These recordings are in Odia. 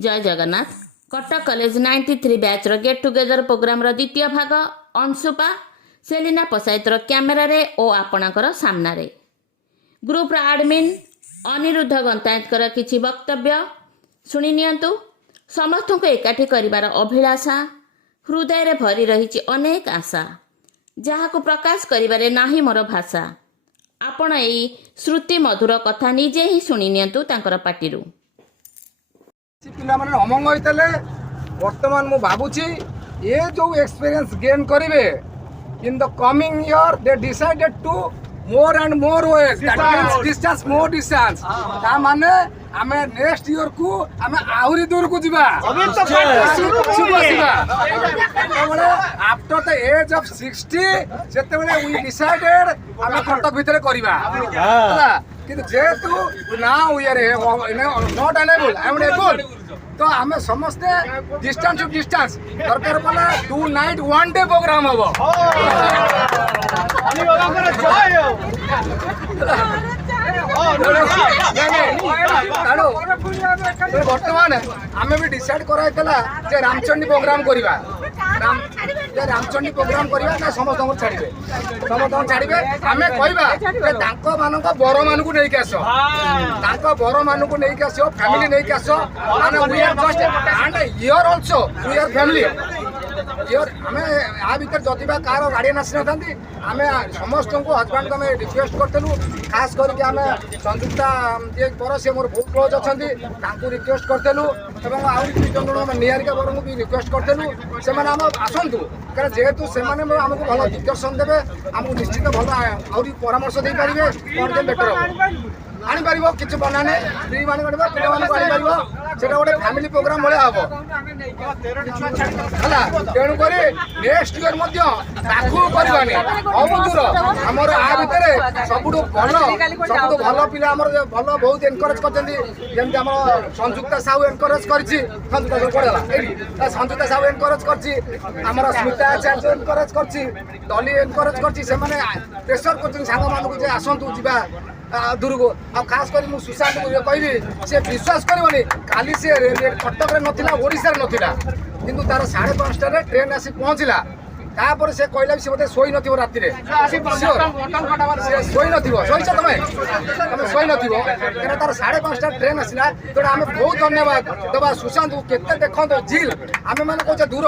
जय Jagannath. Cuttack college 93 बैचर get together programme द्वितीय भाग अंशुपा सेलिना पसायतर क्यामेरा रे ओ आपणकर सामना रे ग्रुप आडमिन अनिरुद्ध गंतायतकर किछि वक्तव्य शुणी नियंतु। समस्त को एकाठी करिवार अभिलाषा हृदय रे भरी रही अनेक आशा जहाको प्रकाश करिवारे नाही मोर भाषा। आपण एई श्रुति मधुर कथा निजे ही शुणी नियंतु तांकर पाटिरू। पिला माने अमंग होइतले वर्तमान मु भाबुची ये जो एक्सपीरियंस गेन करिवे in the coming year they decided to more and more ways that means distance more distance ता माने हमें नेक्स्ट ईयर को हमें आउरी दूर को जिबा आफ्टर द एज ऑफ 60 जेते बेले वी डिसाइडेड हमें कटक भीतर करिबा কিন্তু যেহেতু now we are not unable I am able तो हमें समस्ते डिस्टेंस टू डिस्टेंस दरकार पड़े 2 नाइट 1 डे प्रोग्राम हबो। बर्तमान आम भी डिसाइड कराइला जे रामचंडी प्रोग्राम करवा रामचंडी प्रोग्राम करवा ना समस्त छाड़े आम कहवा मान बर मान को लेकिन आस बर मान को लेकिन आस फैमिली लेकिन as we are just and here also we are family here आम या भर जदि कार गार्डियन आसी ना आम समस्त को हजबैंड को आम रिक्वेस्ट करूँ खास करके आम संयुक्ता जी पर सी मोर बहुत क्लोज अच्छा रिक्वेस्ट करूँ और आउरी जन निहारिका बर को भी रिक्वेस्ट करूँ से आसतु क्या जेहेतु से आमको भल दिग्दर्शन देवे आमको निश्चित भल आउरी परामर्श दे पारे कौन के बेटर आनी पार कि बना नहीं फ्री मान पे गोटे फैमिली प्रोग्राम भाया हम तेणुक नेक्स्ट ईयर पाखु करवानी दूर आमर आ भितर सब भल पिला भल बहुत एनकरेज करमती आम संयुक्ता साहू एनकरेज कर संयुक्ता साहू एनकरेज कर स्मिता आचार्य एनकरेज कर एनकरेज कर प्रेसर कर सांग आसतु जा दूर को आ खास कर सुशांत को कहबी से विश्वास करनी काली से कटक नथिला ओडिशा नथिला किंतु तार 5:30 ट्रेन आसी पहुँचला तापर से कहला से मते सोई नथिबो राति रे सोई नथिबो सोईछ तमे सोई नथिबो केना तार 5:30 ट्रेन आसिला तो हम बहुत धन्यवाद दबा सुशांत को केते देखंतो झील आमे माने कहछ दूर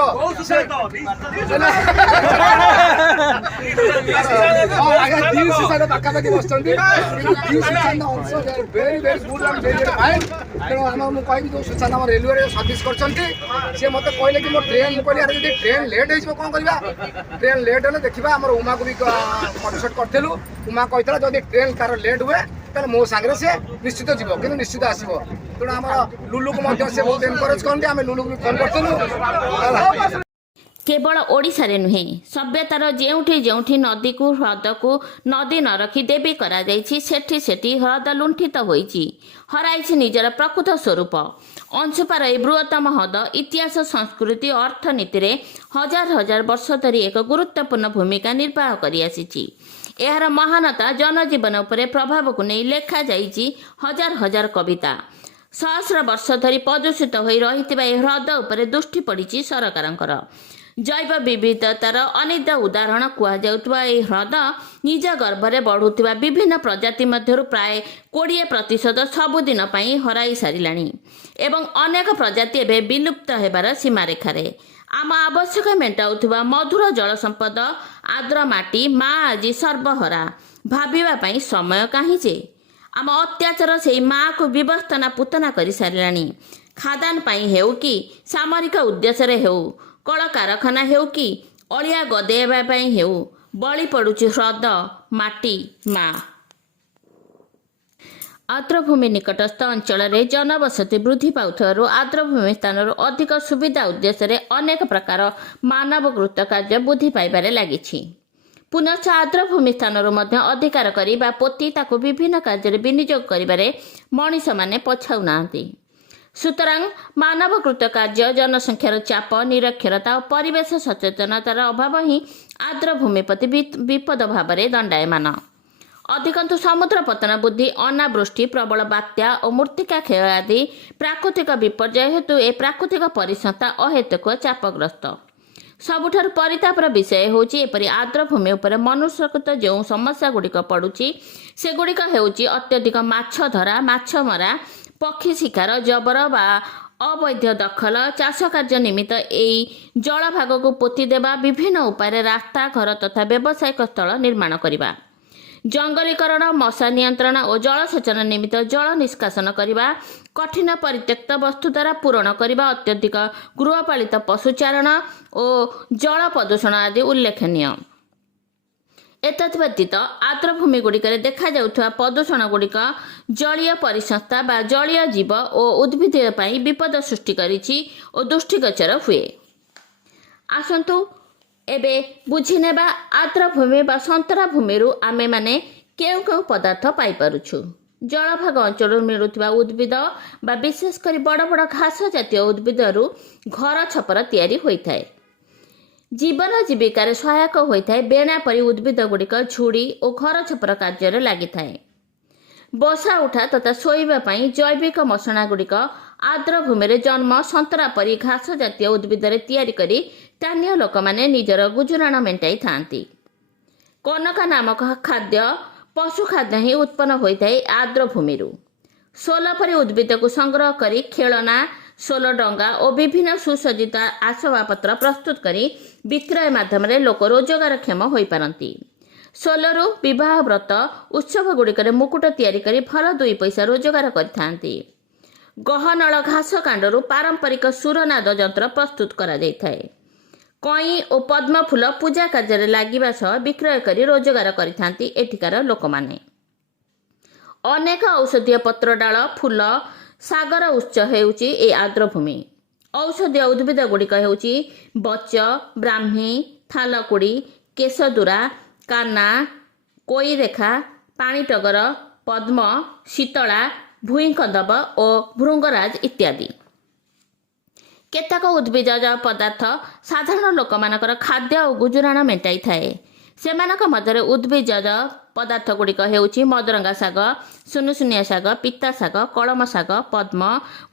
आगे 3 सुशांत पाका पाकी बसचंदी 3 Sushant also very very good and very fine तेणु आम मु कहबी जो सुशांत हम रेलवे रे सर्विस करचंती से मते कहले कि मो ट्रेन कहली अरे यदि ट्रेन लेट होइछो कोन करबा ट्रेन लेट है देखा आम उमा को भी कनसल्ट करूँ उमा कहता जब ट्रेन कार लेट हुए तो मो सांगे से निश्चित जीव कि निश्चित आसो तेणु आम लुलु को से बहुत एनकरेज करते आम लुलु को फोन करूँ। केवल ओडिशा रे नुहे सभ्यतार जेउठी जेउठी नदी को ह्रद को नदी न रखी देवी करा जाइछि सेठी सेठी ह्रद लुंठित होइछि हराइछि निजर प्रकृत स्वरूप। अंशुपार ए बृहत्तम हद इतिहास संस्कृति अर्थनीति रे हजार हजार वर्ष धरी एक गुरुत्वपूर्ण भूमिका निर्वाह करि आसिछि। एहार महानता जनजीवन उपरे प्रभाव को नहीं लेखा जाइछि हजार हजार कविता। सहस्र वर्ष धरी प्रदूषित होई रहितिबा ए ह्रद उपरे दृष्टि पड़िछि सरकारंकर। जैव विविधतार अनेक उदाहरण कुहाଯାଉଥିବା ଏହି ହ୍ରଦ ନିଜ ଗର୍ଭରେ ବଢ଼ୁଥିବା ବିଭିନ୍ନ ପ୍ରଜାତି ମଧ୍ୟରୁ ପ୍ରାୟ 20% ସବୁଦିନ ପାଇଁ ହରାଇ ସାରିଲାଣି ଏବଂ ଅନେକ ପ୍ରଜାତି ଏବେ ବିଲୁପ୍ତ ହେବାର ସୀମାରେଖାରେ। ଆମ ଆବଶ୍ୟକ ମେଣ୍ଟାଉଥିବା ମଧୁର ଜଳ ସମ୍ପଦ ଆର୍ଦ୍ର ମାଟି ମା ଆଜି ସର୍ବହରା ଭାବିବା ପାଇଁ ସମୟ କାହିଁ ଯେ ଆମ ଅତ୍ୟାଚାର ସେହି ମାକୁ ବିବସ୍ତନା ପୁତନା କରିସାରିଲାଣି। ଖାଦାନ ପାଇଁ ହେଉ କି ସାମରିକ ଉଦ୍ଦେଶ୍ୟରେ ହେଉ କଳକାରଖାନା ହେଉ କି ଅଳିଆ ଗଦେଇବା ପାଇଁ ହେଉ ବଳି ପଡ଼ୁଛି ହ୍ରଦ ମାଟି ମା। ଆର୍ଦ୍ରଭୂମି ନିକଟସ୍ଥ ଅଞ୍ଚଳରେ ଜନବସତି ବୃଦ୍ଧି ପାଉଥିବାରୁ ଆର୍ଦ୍ରଭୂମି ସ୍ଥାନରୁ ଅଧିକ ସୁବିଧା ଉଦ୍ଦେଶ୍ୟରେ ଅନେକ ପ୍ରକାର ମାନବକୃତ କାର୍ଯ୍ୟ ବୃଦ୍ଧି ପାଇବାରେ ଲାଗିଛି। ପୁନଶ୍ଚ ଆର୍ଦ୍ରଭୂମି ସ୍ଥାନରୁ ମଧ୍ୟ ଅଧିକାର କରି ବା ପୋତି ତାକୁ ବିଭିନ୍ନ କାର୍ଯ୍ୟରେ ବିନିଯୋଗ କରିବାରେ ମଣିଷମାନେ ପଛାଉନାହାନ୍ତି। ସୁତରାଂ ମାନବକୃତ କାର୍ଯ୍ୟ ଜନସଂଖ୍ୟାର ଚାପ ନିରକ୍ଷରତା ଓ ପରିବେଶ ସଚେତନତାର ଅଭାବ ହିଁ ଆର୍ଦ୍ରଭୂମି ପ୍ରତି ବିପଦ ଭାବରେ ଦଣ୍ଡାୟମାନ। ଅଧିକନ୍ତୁ ସମୁଦ୍ର ପତନ ବୃଦ୍ଧି, ଅନାବୃଷ୍ଟି, ପ୍ରବଳ ବାତ୍ୟା ଓ ମୃତ୍ତିକା କ୍ଷୟ ଆଦି ପ୍ରାକୃତିକ ବିପର୍ଯ୍ୟୟ ହେତୁ ଏ ପ୍ରାକୃତିକ ପରିସଂସ୍ଥା ଅହେତୁକ ଚାପଗ୍ରସ୍ତ। ସବୁଠାରୁ ପରିତାପର ବିଷୟ ହେଉଛି ଏପରି ଆର୍ଦ୍ରଭୂମି ଉପରେ ମନୁଷ୍ୟକୃତ ଯେଉଁ ସମସ୍ୟାଗୁଡ଼ିକ ପଡ଼ୁଛି ସେଗୁଡ଼ିକ ହେଉଛି ଅତ୍ୟଧିକ ମାଛ ଧରା, ମାଛ ମରା, ପକ୍ଷୀ ଶିକାର, ଜବର ବା ଅବୈଧ ଦଖଲ, ଚାଷ କାର୍ଯ୍ୟ ନିମିତ୍ତ ଏହି ଜଳଭାଗକୁ ପୋତି ଦେବା, ବିଭିନ୍ନ ଉପାୟରେ ରାସ୍ତା, ଘର ତଥା ବ୍ୟବସାୟିକ ସ୍ଥଳ ନିର୍ମାଣ କରିବା, ଜଙ୍ଗଲୀକରଣ, ମଶା ନିୟନ୍ତ୍ରଣ ଓ ଜଳସେଚନ ନିମିତ୍ତ ଜଳ ନିଷ୍କାସନ କରିବା, କଠିନ ପରିତ୍ୟକ୍ତ ବସ୍ତୁ ଦ୍ୱାରା ପୂରଣ କରିବା, ଅତ୍ୟଧିକ ଗୃହପାଳିତ ପଶୁଚାରଣ ଓ ଜଳ ପ୍ରଦୂଷଣ ଆଦି ଉଲ୍ଲେଖନୀୟ। ଏତଦ୍ ବ୍ୟତୀତ ଆର୍ଦ୍ରଭୂମିଗୁଡ଼ିକରେ ଦେଖାଯାଉଥିବା ପ୍ରଦୂଷଣଗୁଡ଼ିକ ଜଳୀୟ ପରିସଂସ୍ଥା ବା ଜଳୀୟ ଜୀବ ଓ ଉଦ୍ଭିଦ ପାଇଁ ବିପଦ ସୃଷ୍ଟି କରିଛି ଓ ଦୃଷ୍ଟିଗୋଚର ହୁଏ। ଆସନ୍ତୁ ଏବେ ବୁଝିନେବା ଆର୍ଦ୍ରଭୂମି ବା ସନ୍ତରା ଭୂମିରୁ ଆମେମାନେ କେଉଁ କେଉଁ ପଦାର୍ଥ ପାଇପାରୁଛୁ। ଜଳଭାଗ ଅଞ୍ଚଳରୁ ମିଳୁଥିବା ଉଦ୍ଭିଦ ବା ବିଶେଷ କରି ବଡ଼ ବଡ଼ ଘାସ ଜାତୀୟ ଉଦ୍ଭିଦରୁ ଘର ଛପର ତିଆରି ହୋଇଥାଏ। ଜୀବନ ଜୀବିକାରେ ସହାୟକ ହୋଇଥାଏ। ବେଣା ପରି ଉଦ୍ଭିଦ ଗୁଡ଼ିକ ଝୁଡ଼ି ଓ ଘର ଛପର କାର୍ଯ୍ୟରେ ଲାଗିଥାଏ। ବସା ଉଠା ତଥା ଶୋଇବା ପାଇଁ ଜୈବିକ ମଶଣା ଗୁଡ଼ିକ ଆର୍ଦ୍ରଭୂମିରେ ଜନ୍ମ ସନ୍ତରା ପରି ଘାସ ଜାତୀୟ ଉଦ୍ଭିଦରେ ତିଆରି କରି ସ୍ଥାନୀୟ ଲୋକମାନେ ନିଜର ଗୁଜୁରାଣ ମେଣ୍ଟାଇଥାନ୍ତି। କନକା ନାମକ ଖାଦ୍ୟ ପଶୁ ଖାଦ୍ୟ ହିଁ ଉତ୍ପନ୍ନ ହୋଇଥାଏ ଆର୍ଦ୍ରଭୂମିରୁ। ସୋଲ ପରି ଉଦ୍ଭିଦକୁ ସଂଗ୍ରହ କରି ଖେଳନା, ସୋଲ ଡଙ୍ଗା ଓ ବିଭିନ୍ନ ସୁସଜ୍ଜିତ ଆସବାବପତ୍ର ପ୍ରସ୍ତୁତ କରି ବିକ୍ରୟ ମାଧ୍ୟମରେ ଲୋକ ରୋଜଗାରକ୍ଷମ ହୋଇପାରନ୍ତି। ସୋଲରୁ ବିବାହ, ବ୍ରତ, ଉତ୍ସବ ଗୁଡ଼ିକରେ ମୁକୁଟ ତିଆରି କରି ଭଲ 2 ପଇସା ରୋଜଗାର କରିଥାନ୍ତି। ଗହନଳ ଘାସ କାଣ୍ଡରୁ ପାରମ୍ପରିକ ସୁରନାଦ ଯନ୍ତ୍ର ପ୍ରସ୍ତୁତ କରାଯାଇଥାଏ। କଇଁ ଓ ପଦ୍ମ ଫୁଲ ପୂଜା କାର୍ଯ୍ୟରେ ଲାଗିବା ସହ ବିକ୍ରୟ କରି ରୋଜଗାର କରିଥାନ୍ତି ଏଠିକାର ଲୋକମାନେ। ଅନେକ ଔଷଧୀୟ ପତ୍ର, ଡାଳ, ଫୁଲ, ଶାଗର ଉତ୍ସ ହେଉଛି ଏହି ଆର୍ଦ୍ରଭୂମି। ଔଷଧୀୟ ଉଦ୍ଭିଦ ଗୁଡ଼ିକ ହେଉଛି ବଚ, ବ୍ରାହ୍ମୀ, ଥାଲକୁଡ଼ି, କେଶଦୂରା, କାନା, କୋଇରେଖା, ପାଣିଟଗର, ପଦ୍ମ, ଶୀତଳା, ଭୂଇଁକନ୍ଦବ ଓ ଭୃଙ୍ଗରାଜ ଇତ୍ୟାଦି। କେତେକ ଉଦ୍ଭିଦଜ ପଦାର୍ଥ ସାଧାରଣ ଲୋକମାନଙ୍କର ଖାଦ୍ୟ ଓ ଗୁଜୁରାଣ ମେଣ୍ଟାଇଥାଏ। ସେମାନଙ୍କ ମଧ୍ୟରେ ଉଦ୍ଭିଦଜ ପଦାର୍ଥ ଗୁଡ଼ିକ ହେଉଛି ମଦରଙ୍ଗା ଶାଗ, ସୁନୁସୁନିଆ ଶାଗ, ପିତା ଶାଗ, କଳମ ଶାଗ, ପଦ୍ମ,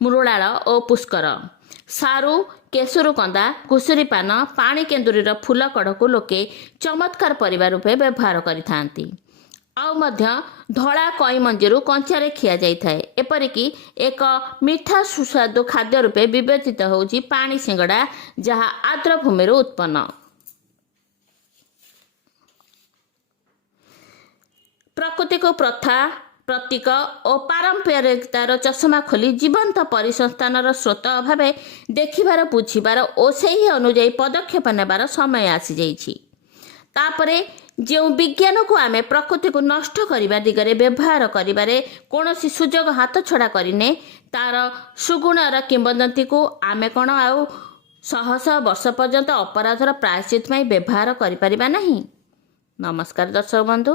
ମୃଳାଳ ଓ ପୁଷ୍କର। ସାରୁ, କେଶୁରୁ କନ୍ଦା, କୁସୁରି ପାନ, ପାଣି କେନ୍ଦୁରୀର ଫୁଲ କଢ଼କୁ ଲୋକେ ଚମତ୍କାର ପରିବା ରୂପେ ବ୍ୟବହାର କରିଥାନ୍ତି। ଆଉ ମଧ୍ୟ ଧଳା କଇଁ ମଞ୍ଜିରୁ କଞ୍ଚାରେ ଖିଆଯାଇଥାଏ। ଏପରିକି ଏକ ମିଠା ସୁସ୍ୱାଦୁ ଖାଦ୍ୟ ରୂପେ ବିବେଚିତ ହେଉଛି ପାଣି ସିଙ୍ଗଡ଼ା, ଯାହା ଆର୍ଦ୍ରଭୂମିରୁ ଉତ୍ପନ୍ନ। ପ୍ରକୃତିକୁ ପ୍ରଥା, ପ୍ରତୀକ ଓ ପାରମ୍ପରିକତାର ଚଷମା ଖୋଲି ଜୀବନ୍ତ ପରିସଂସ୍ଥାନର ସ୍ରୋତ ଭାବେ ଦେଖିବାର, ବୁଝିବାର ଓ ସେହି ଅନୁଯାୟୀ ପଦକ୍ଷେପ ନେବାର ସମୟ ଆସିଯାଇଛି। ତାପରେ ଯେଉଁ ବିଜ୍ଞାନକୁ ଆମେ ପ୍ରକୃତିକୁ ନଷ୍ଟ କରିବା ଦିଗରେ ବ୍ୟବହାର କରିବାରେ କୌଣସି ସୁଯୋଗ ହାତଛଡ଼ା କରିନେ, ତାର ସୁଗୁଣର କିମ୍ବଦନ୍ତୀକୁ ଆମେ କ'ଣ ଆଉ ଶହ ଶହ ବର୍ଷ ପର୍ଯ୍ୟନ୍ତ ଅପରାଧର ପ୍ରାୟଶ୍ଚିତ ପାଇଁ ବ୍ୟବହାର କରିପାରିବା ନାହିଁ? ନମସ୍କାର ଦର୍ଶକ ବନ୍ଧୁ।